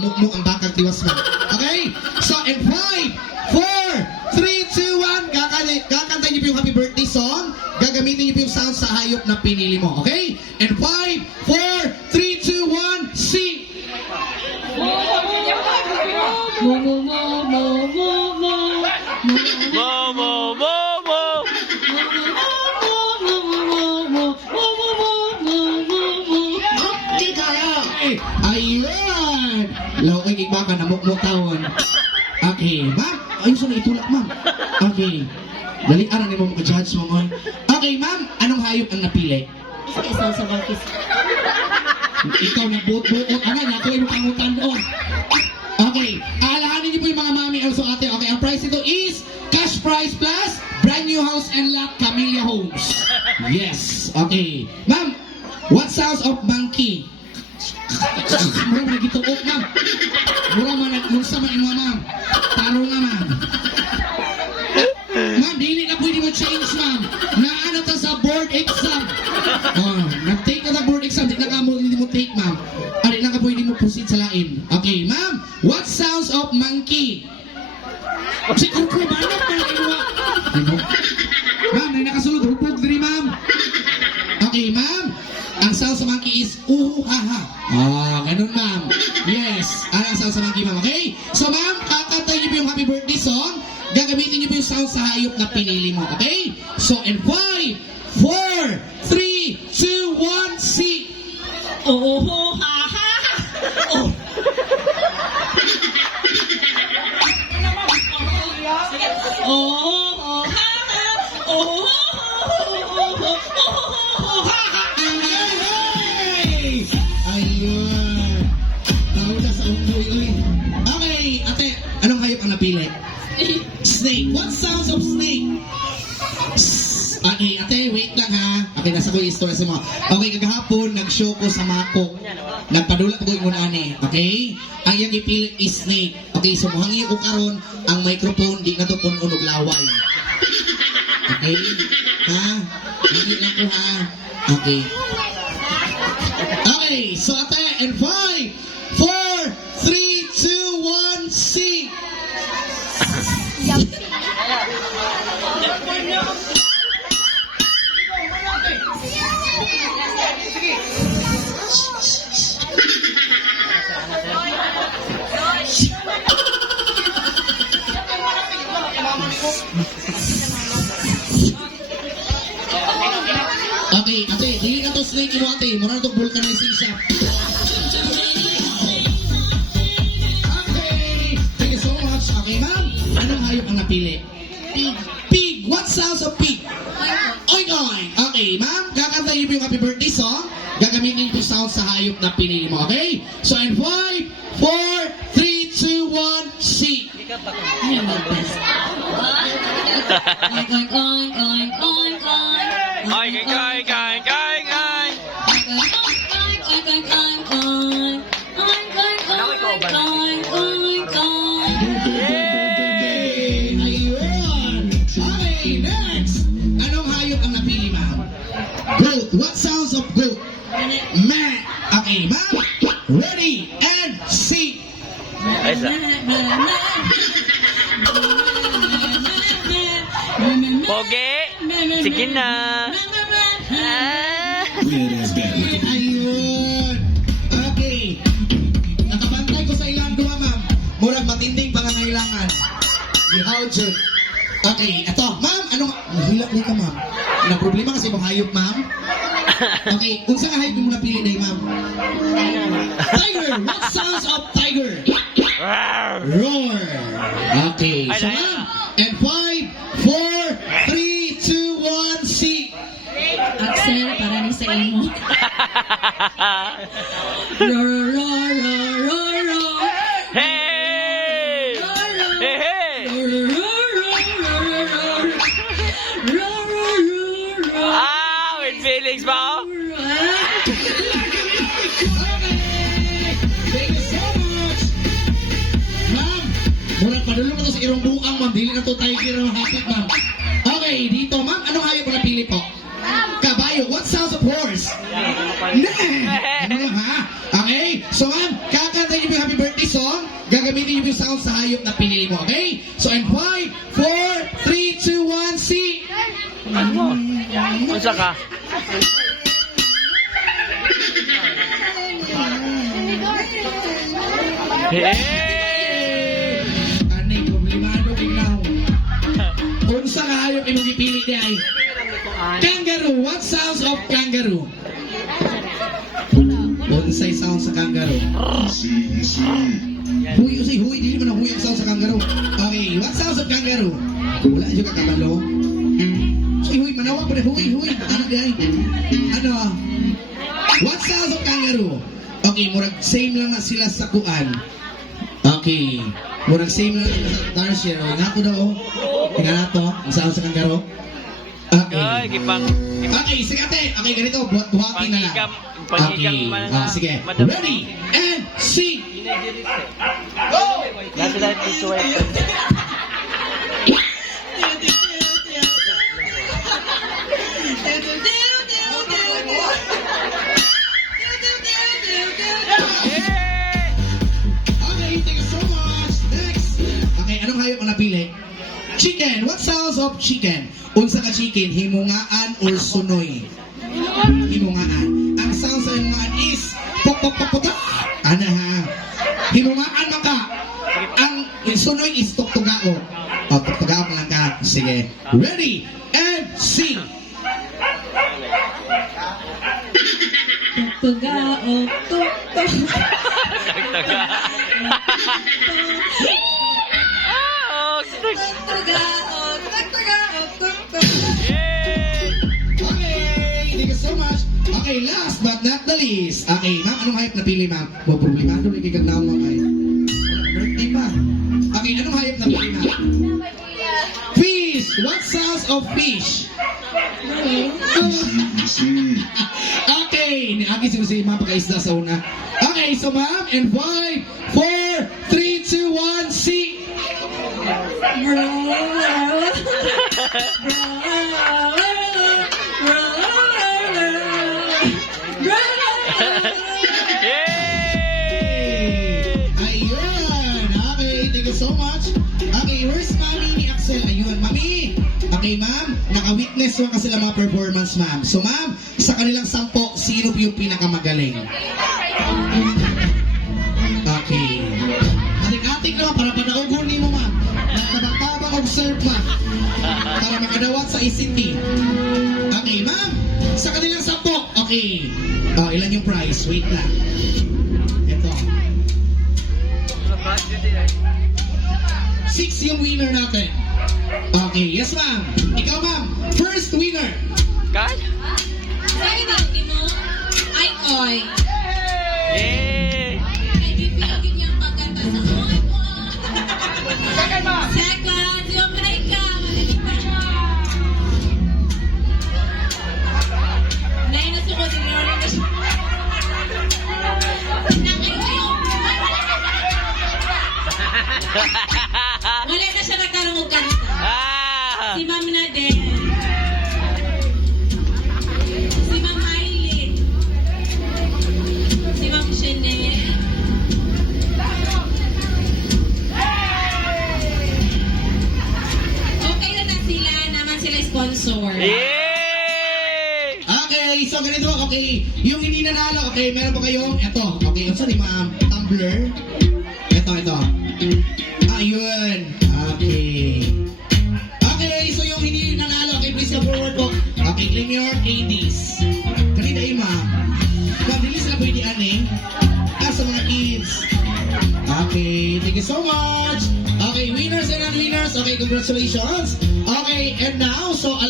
mukmuk ang bakang tiwas mo. Okay? So, in 5, 4, 3, 2, 1, kakantay niyo po yung happy birthday song. Gagamitin niyo po yung sound sa hayop na pinili mo. Okay? In 5, 4, 3, 2, 1, sing! Mo mo mo mo mo mo. Mo, mo, mo, mo. Di kaya! Ayun! Lawag iba ka na mukmuktawan. Okay, ma'am. Ayun, saan itulak, ma'am? Okay. Dali, arang mo maka-judge mo, ma'am. Okay, ma'am. Anong hayop ang napili? Isa sa bangkis. Ikaw nagbuot-buot. Ano, naku, yung pangutan doon. Okay. Alahanin niyo po yung mga mami also ate. Okay, ang price nito is cash prize plus brand new house and lot, Camellia Homes. Yes. Okay. Ma'am, what sounds of monkey? Mura man nagituok, ma'am. Mura man nagmusa man imo, ma'am. Taro nga, ma'am. Ma'am, dili na pwede mo change, ma'am. Naano ta sa board exam. Oh, nag-take ka sa board exam, di na ka mo, hindi mo take, ma'am. Di na ka pwede mo proceed sa lain. Okay, ma'am, what sounds of monkey? Si Kuko, manok pa rin mo. Ma'am, na nakasulod, hupog diri, ma'am. Okay, ma'am, ang sounds of monkey is uhuhaha. Ganun, ma'am. Yes, ang sounds of monkey, ma'am. Okay? So, ma'am, kakantay niyo po yung happy birthday song. Gagamitin niyo po yung sound sa hayop na pinili mo. Okay? So, in 5, 4, 3, 2, 1, sing! Oh ha ha. Oh. Oh ha ha. Oh ha ha. Hey! Ayun! Nauna sa unggoy, uy. Okay, ate, anong hayop ang napili? Snake. What sounds of snake? Okay, ate, wait lang ha. Okay, nasa ko yung istorya sa mga. Okay, kagahapon, nag-show ko sa Mako. Nagpadulat ko yung unani. Okay? Ang yung ipili is snake. Okay, so muhangi ko karon ang microphone, di nga to pununog laway. Okay? Ha? Hindi lang ko ha. Okay. Okay, so ate, and 5, 4, 3, 2, 1, sing! Okay, ate, dili na to snake mo ate. Muna na to vulcanization. Okay, thank you so much. Okay, ma'am, anong hayop ang napili? Pig. Pig. What sounds of pig? Oink oink. Okay, ma'am, kakanta niyo po yung happy birthday song. Gagamitin niyo po yung sound sa hayop na pinili mo, okay? So, in 5, 4, 3, 2, 1, sing! Ano ba best? Oink oink oink oink oink oink. Oink, oink, oink, oink, oink, oink. Oink oink oink oink. Oink oink oink oink oink oink. Yay! Ayun! Okay, next! Anong hayop ang napili, ma'am? Goat. What sounds of goat? Meh. Okay, ma'am. Ready and sing! Ay, sa. Pogi. Sige na. Ah. Ayun! Okay. Nakabantay ko sa ilang duha, ma'am. Murag matinding pangangailangan. Gihaw dyan. Okay, eto. Ma'am, anong... Nahilak din ka, ma'am. Anong problema kasi mong hayop, ma'am? Okay, kung saan hayop mo napili na ma'am? Tiger! What sounds of tiger? Rawr. Roar! Okay, so Ay, ma'am, and 5, 4, 3, 2, 1, sing! Axel, para ni sa imo. Roar, roar, roar, roar, roar. Hey! Hey, hey! Ah, with feelings ba? Thank you so much! Ma'am, murag padulong na to sa irong buang, ma'am. Dili na to tiger ang hapit, ma'am. Okay, dito, ma'am, anong hayop na napili po? Kabayo. What sounds of horse? Nah! Ano lang, ha? Okay, so ma'am, kakanta niyo po yung happy birthday song, gagamitin yung sound sa hayop na pinili mo, okay? So, in 5, 4, 3, 2, 1, see! Ano mo? Unsa ka? Hey! Kanay, problemado ikaw. Unsa ka hayop imong gipili di ay? Kangaroo. What sounds of kangaroo? Unsay sound sa kangaroo? Huy, usay, huy. Dili man ang huy ang sound sa kangaroo. Okay, what sounds of kangaroo? Wala dyan ka kabalo. Usay, huy, manawa pa rin. Huy, huy. Ano di ay? Ano? What sounds of kangaroo? Okay, murag same lang na sila sa kuan. Okay. Murag same lang na sa tarsier. Nga ko daw. Tingnan nato. Ang sound sa kangaroo. Ay, Okay. gipang... Okay, sige ate. Okay, ganito. Buhat-buhatin na lang. Pangigang Okay. Sige. Ready and sing. Dati dahil pisuway. Okay, thank you so much. Next. Okay, anong hayop ang napili? Chicken. What sounds of chicken? Unsa ka chicken? Himungaan or sunoy? Himungaan. Ang sound sa himungaan is pok pok pok pok. Ana ha. Himungaan man ka. Ang sunoy is tuktugao. O, tuktugao lang ka. Sige. Ready and sing. Tugao, tuk-tuk. Taga. Tugao, tuk-tugao, tuk-tuk. Yay! Okay, thank you so much. Okay, last but not the least. Okay, ma'am, anong hayop na pili, ma'am? Mo problemado ni kay kagnaw mo ay. Birthday pa. Okay, anong hayop na pili, ma'am? Fish. What sounds of fish? Okay, niagi si ma'am pagkaisda sa una. Okay, so ma'am, and 5, 4, 3, 2, 1, sing. Yay! Ayun. Okay, thank you so much. Okay, where's Mami ni Axel? Ayun, Mami. Okay, ma'am. Naka-witness mo kasi mga performance, ma'am. So, ma'am, sa kanilang 10, sino yung pinakamagaling? Okay. Ating-ating naman para panaugon ni mo, ma'am. Nagtabang-tabang observe, ma'am. Para makadawat sa ICT. Okay, ma'am. Sa kanilang 10. Okay. Oh, ilan yung prize? Wait lang. Ito. 6 yung winner natin. Okay, yes ma'am. Ikaw ma'am, first winner. Kan? Sa'yo din, mo? Ay, koy. Yay! Ay, bibigyan niya ang pagkanta sa oy mo. Second, yung break ka. Dahil nasukod, nilolong na siya. Nakayo. Wala na siya nagtarong og kanta. Ah! Si Ma'am Nadel. Si Ma'am Aileen. Si Ma'am Chanel. Okay na sila. Naman sila sponsor. Yay! Okay, so ganito, okay. Yung hindi nanalo, okay, meron po kayong, eto, okay, sorry ma'am, tumbler. Ito. Ayun. Okay. Okay, so yung hindi nanalo, okay, please come forward po. Okay, claim your ADs. Kanina yung ma'am. Ma'am, hindi sila pwede ani. Sa mga kids. Okay, thank you so much. Okay, winners and non-winners. Okay, congratulations. Okay, and now, so alam